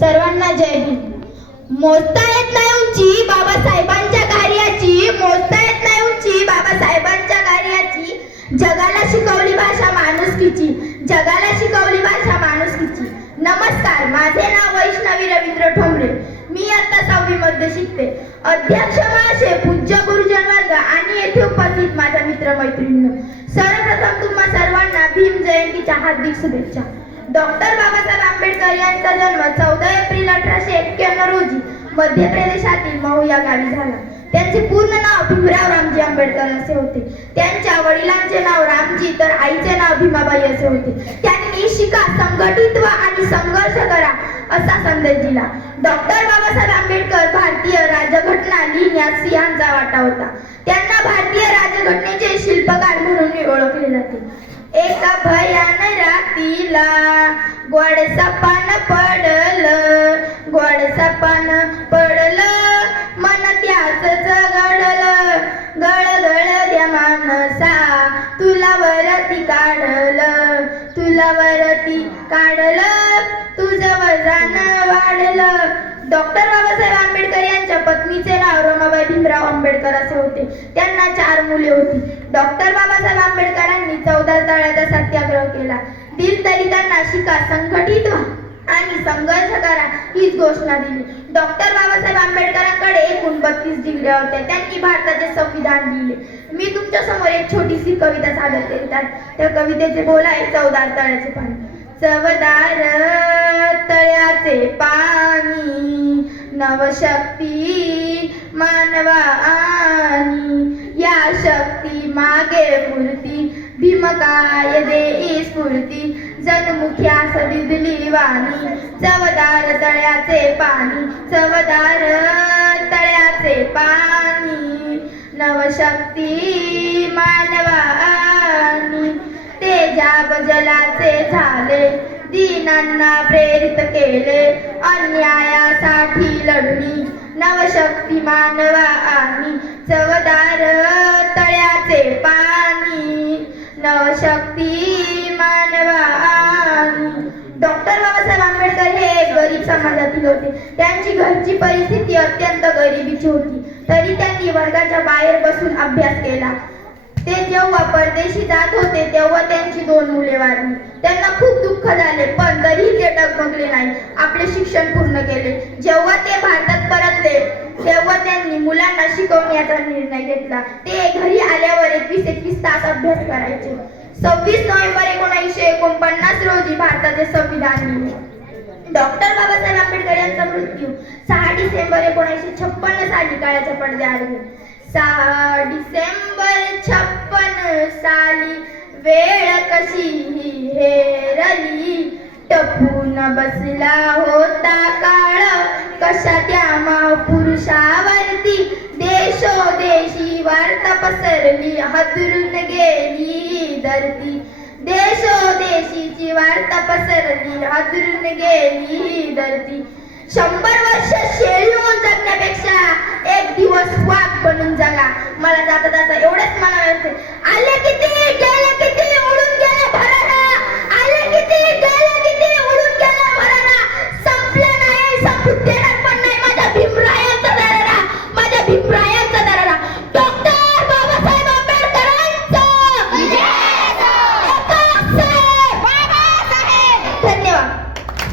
सर्वांना जय भीम. मोजता येत नाही उंची बाबासाहेबांच्या कार्याची. मोजता येत नाही उंची बाबासाहेबांच्या कार्याची. जगाला शिकवली भाषा माणुसकीची. जगाला शिकवली भाषा माणुसकीची. नमस्कार माझे नाव वैष्णवी रवींद्र ठोंबरे. मी आता सहावी मध्ये शिकते. अध्यक्ष महाशय पूज्य गुरुजन आहेत माझ्या मित्र मैत्रिणींनो सर्वप्रथम तुम्हा सर्वांना भीम जयंतीच्या हार्दिक शुभेच्छा. डॉक्टर बाबासाहेब आंबेडकर यांचा जन्म चौदा एप्रिल अठराशे एक्क्याण्णव रोजी मध्य प्रदेशातील महू या गावी झाला. त्यांचे पूर्ण नाव भीमराव रामजी आंबेडकर असे होते. त्यांच्या वडिलांचे नाव रामजी तर आईचे नाव भीमाबाई असे होते. त्यांनी शिका संघटित आणि संघर्ष असा संदेश दिला. डॉक्टर बाबासाहेब आंबेडकर भारतीय राजघटना लिहिण्यात सिंहांचा वाटा होता. त्यांना भारतीय राजघटनेचे शिल्पकार म्हणून ओळखले जाते. एका भयान रातीला गोड सपान पडल गोड सपान पडल मन त्याच गडलं गळ गळ द्या मानसा तुला वरती काढल तुला वरती काढलं. तुझं वाढलं. डॉक्टर बाबासाहेब आंबेडकर यांच्या पत्नीचे नाव रमाबाई भीमराव आंबेडकर असे होते. त्यांना चार मुले होती. डॉक्टर बाबासाहेब आंबेडकरांनी चौदा तळ्याचा सत्याग्रह केला. दिल तरी त्यांना शिका संघटित व्हा आणि संघर्ष करा हीच घोषणा दिली. डॉक्टर बाबासाहेब आंबेडकरांकडे एकूण बत्तीस डिग्र्या होत्या. त्यांनी भारताचे संविधान लिहिले. मी तुमच्यासमोर एक छोटीशी कविता सादर करीत आहे. त्या कवितेचे बोल आहे चौदार तळ्याचे पाणी. चवदार हृदयाचे पाणी नवशक्ती मानवा आणि या शक्ती मागे मूर्ती भीमकाय देई स्फूर्ती जनमुख्यास दिदली वाणी चवदार तळ्याचे पाणी चवदार तळ्याचे पाणी नवशक्ती मानवा आणि तेजाब जलाचे झाले दीनांना प्रेरित केले. अन्यायासाठी लढणी नवशक्ती मानवा आणि चवदार तळ्याचे पाणी नवशक्ती मानवा आणि डॉक्टर बाबासाहेब आंबेडकर हे एक गरीब समाजातील होते. त्यांची घरची परिस्थिती अत्यंत गरिबीची होती. तरी त्यांनी वर्गाच्या बाहेर बसून अभ्यास केला. ते जेव्हा परदेशी जात होते तेव्हा त्यांची दोन मुले वाढली. त्यांना खूप दुःख झाले पण तरीही ते डगमगले नाही. आपले शिक्षण पूर्ण केले. जेव्हा ते भारतात परतले तेव्हा त्यांनी मुलांना शिकवण्याचा निर्णय घेतला. ते घरी आल्यावर एकवीस एकवीस तास अभ्यास करायचे. सव्वीस नोव्हेंबर एकोणीसशे एकोणपन्नास रोजी भारताचे संविधान लिहिले. डॉक्टर बाबासाहेब आंबेडकर यांचा मृत्यू. सहा डिसेंबर एकोणीसशे छप्पन्न साली काळाच्या पडद्याआड झाला. सहा डिसेंबर वेळ कशी हेरली? टपून बसला होता काळ. कशा त्या महापुरुषावरती? देशोदेशी वार्ता पसरली हादरून गेली धरती. देशोदेशीची वार्ता पसरली हादरून गेली धरती. शंभर वर्ष शेळी होऊन जगण्यापेक्षा एक दिवस वाघ बनून जगा. मला जाता जाता एवढंच म्हणायचं